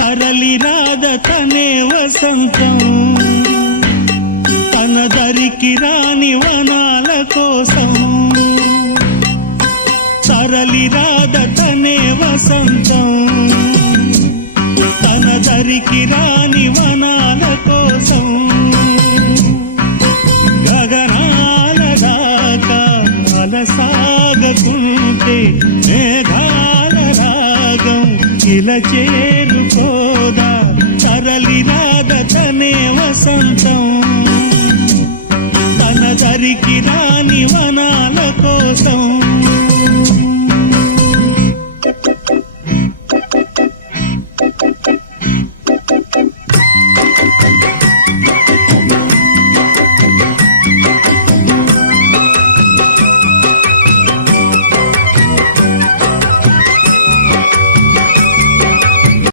తరలి రాద తనే వసంతం తన దరికి రాని వనాల కోసం తరలి రాద తనే వసంతం తన దరికి రాని వనాల కోసం గగనాల దాకా అలసాగకుంటే మేఘాల రాగం ఇలా చేరుకోదా తరలి రాద తనే వసంతం తన దరికి రాని వనాల కోసం